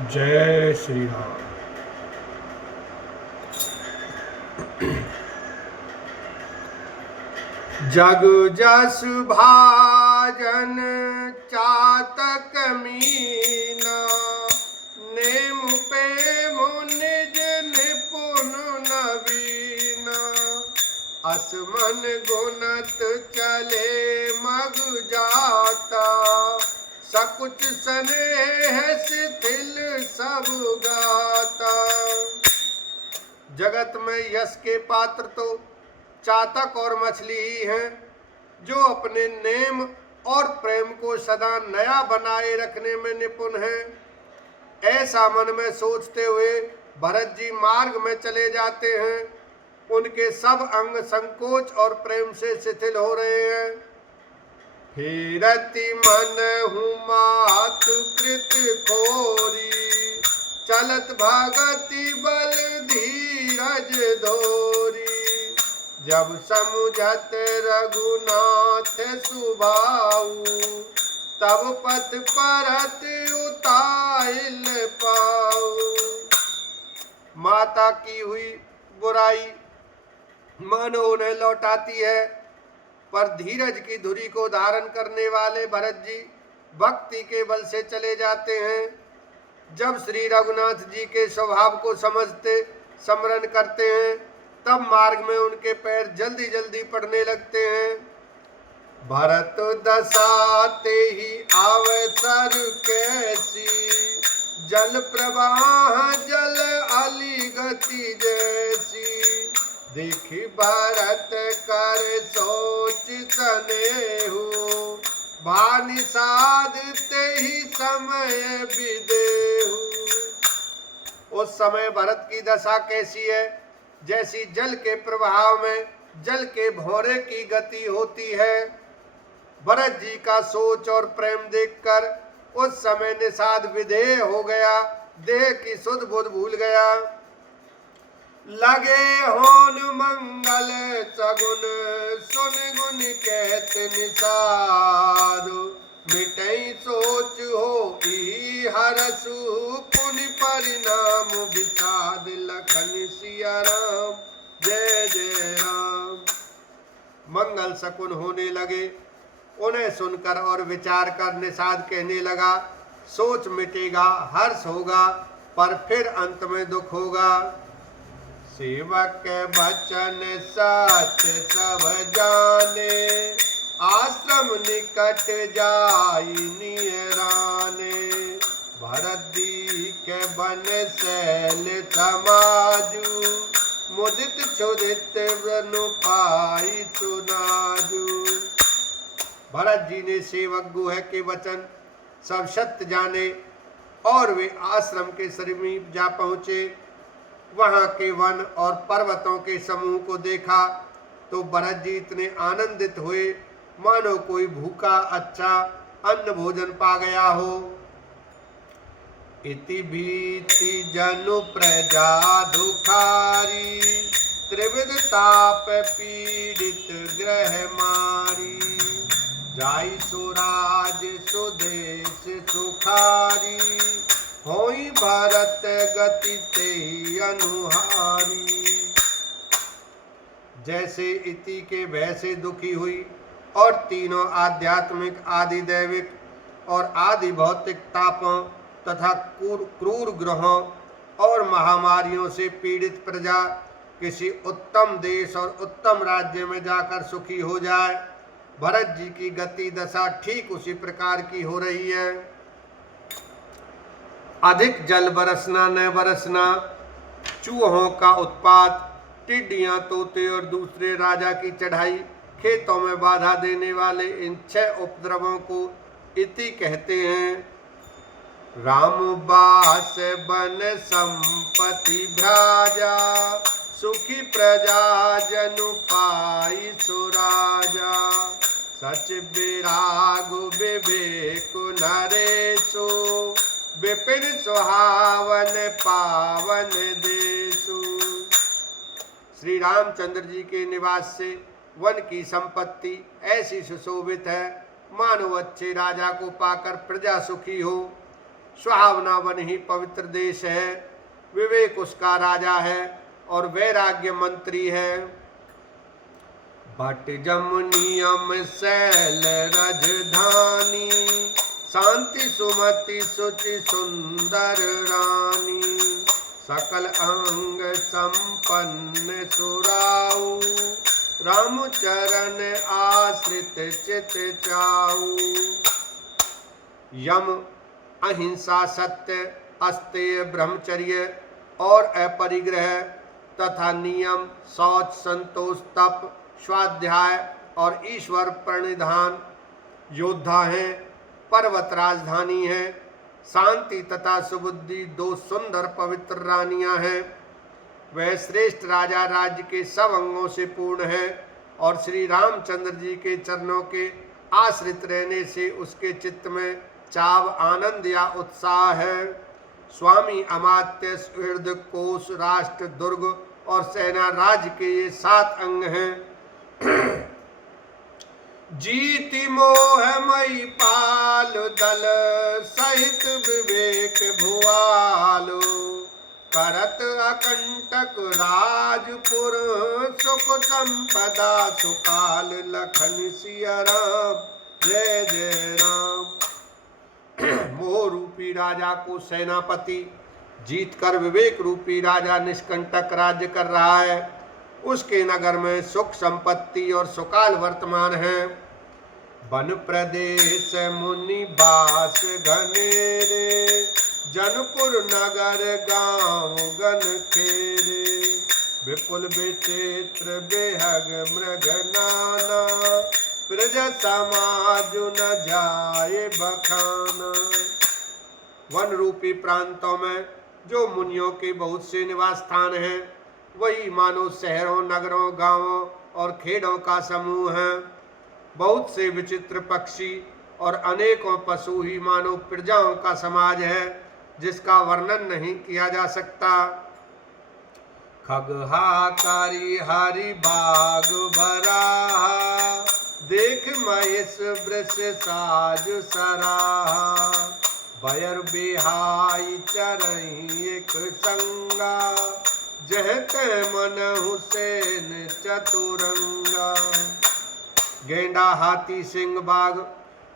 जय श्री राम। जग जस भाजन चातक मीना, नेम पे निज निपुण नवीना। असमन गुणत चले मग जाता, सकुच स्नेह शिथिल सब गाता। जगत में यश के पात्र तो चातक और मछली ही हैं, जो अपने नेम और प्रेम को सदा नया बनाए रखने में निपुण हैं। ऐसा मन में सोचते हुए भरत जी मार्ग में चले जाते हैं। उनके सब अंग संकोच और प्रेम से शिथिल हो रहे हैं। फिरति मन हूँ मातु कृत खोरी, चलत भगति बल धीरज धोरी। जब समुझत रघुनाथ सुभाऊ, तब पथ परत उताइल पाऊ। माता की हुई बुराई मानो उन्हें लौटाती है, पर धीरज की धुरी को धारण करने वाले भरत जी भक्ति के बल से चले जाते हैं। जब श्री रघुनाथ जी के स्वभाव को समझते स्मरण करते हैं, तब मार्ग में उनके पैर जल्दी जल्दी पड़ने लगते हैं। भरत दशाते ही अवसर कैसी, जल प्रवाह जल अली गति जैसी। देखी भरत कर सोच सनेहु, भानि साधते ही समय विदेहु। उस समय भरत की दशा कैसी है? जैसी जल के प्रवाह में जल के भौरे की गति होती है। भरत जी का सोच और प्रेम देखकर उस समय निषाद विधेय हो गया, देह की सुध बुध भूल गया। लगे होन मंगल सगुन, सुन गुन कहत निषाद। मिटई सोच हो हरसु, पुनि परिणाम विषाद। लखन सिया राम, जय जय राम। मंगल शकुन होने लगे, उन्हें सुनकर और विचार कर निषाद कहने लगा, सोच मिटेगा, हर्ष होगा, पर फिर अंत में दुख होगा। सेवक बचन सच सब जाने, आश्रम निकट जाई नियराने। भरत जी के बन शैल समाजू, मुदित क्षुदित व्रनु पाई सुनाजू। भरत जी ने सेवक गुह के वचन सब सत्य जाने और वे आश्रम के समीप जा पहुँचे। वहाँ के वन और पर्वतों के समूह को देखा तो भरत जी इतने आनंदित हुए मानो कोई भूखा अच्छा अन्न भोजन पा गया हो। इति भीति जनु प्रजा दुखारी, त्रिविध ताप पीड़ित ग्रह मारी। जाई सुराज सुदेश सुखारी, होई भारत गति ते अनुहारी। जैसे इति के भय से दुखी हुई और तीनों आध्यात्मिक आदि दैविक और आदि भौतिक तापों तथा क्रूर ग्रहों और महामारियों से पीड़ित प्रजा किसी उत्तम देश और उत्तम राज्य में जाकर सुखी हो जाए, भरत जी की गति दशा ठीक उसी प्रकार की हो रही है। अधिक जल बरसना न बरसना, चूहों का उत्पात, टिड्डियां तोते और दूसरे राजा की चढ़ाई, खेतों में बाधा देने वाले इन 6 उपद्रवों को इति कहते हैं। राम बास बन संपत्ति भ्राजा, सुखी प्रजा जनु पाई सुराजा। सच विराग विवेक नरेशु, विपिन सुहावन पावन देशु। श्री रामचंद्र जी के निवास से वन की संपत्ति ऐसी सुशोभित है, मानो अच्छे राजा को पाकर प्रजा सुखी हो। सुहावनावन ही पवित्र देश है। विवेक उसका राजा है और वैराग्य मंत्री है। भट जम नियम शैल राजधानी, शांति सुमति सुचि सुंदर रानी। सकल अंग संपन्न सुराऊ, राम चरण आश्रित चित चाऊ। यम अहिंसा, सत्य, अस्तेय, ब्रह्मचर्य और अपरिग्रह तथा नियम, शौच, संतोष, तप, स्वाध्याय और ईश्वर प्रणिधान योद्धा हैं। पर्वत राजधानी है। शांति तथा सुबुद्धि दो सुंदर पवित्र रानियां हैं। वह श्रेष्ठ राजा राज्य के सब अंगों से पूर्ण है और श्री रामचंद्र जी के चरणों के आश्रित रहने से उसके चित्त में चाव, आनंद या उत्साह है। स्वामी, अमात्य, सुहृद, कोश, राष्ट्र, दुर्ग और सेना राज्य के ये 7 अंग हैं। जीति मोहमयी पाल दल, सहित विवेक भुआलो। करत अकंटक राजपुर, सुख संपदा सुकाल। लखन सिया राम, जय जय राम। मोह रूपी राजा को सेनापति जीतकर विवेक रूपी राजा निष्कंटक राज्य कर रहा है। उसके नगर में सुख संपत्ति और सुकाल वर्तमान है। वन प्रदेश मुनि बास घनेरे, जनपुर नगर गांव गन खेरे। विपुल विचित्र बेहग मृग नाना, प्रज समाज न जाए बखाना। वन रूपी प्रांतों में जो मुनियों के बहुत से निवास स्थान हैं, वही मानो शहरों, नगरों, गांवों और खेड़ों का समूह है। बहुत से विचित्र पक्षी और अनेकों पशु ही मानो प्रजाओं का समाज है, जिसका वर्णन नहीं किया जा सकता। खगहाकारी हरि बाग भरा, देख महेश वृष साज सराहा। बयर बिहाई चरही एक संगा, जहते मन हुसैन चतुरंगा। गेंडा, हाथी, सिंह, बाघ,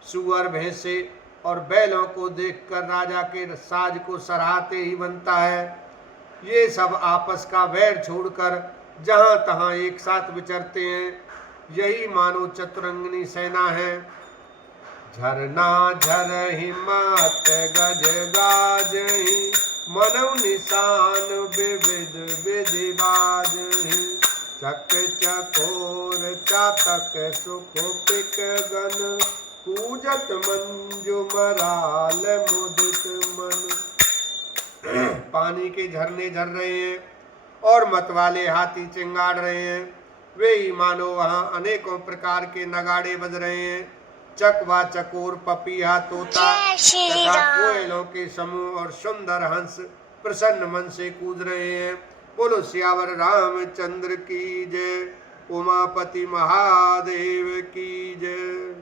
सुअर, भैंसे और बैलों को देखकर राजा के साज को सराहते ही बनता है। ये सब आपस का वैर छोड़कर जहां तहां एक साथ विचरते हैं। यही मानो चतुरंगिनी सेना है। झरना झरहि मात गज गाजहि, मनौ निशान विविध विधि बाजहि। चक चकोर चातक सुख पिक गन, कूजत मंजु मराल मुदित मन। पानी के झरने झर रहे हैं और मतवाले हाथी चिंगाड़ रहे हैं। वे ही मानो वहाँ अनेकों प्रकार के नगाड़े बज रहे हैं। चकवा, चकोर, पपीहा, तोता तथा कोयलों के समूह और सुंदर हंस प्रसन्न मन से कूद रहे हैं। बोलो सियावर रामचंद्र की जय, उमापति महादेव की जय।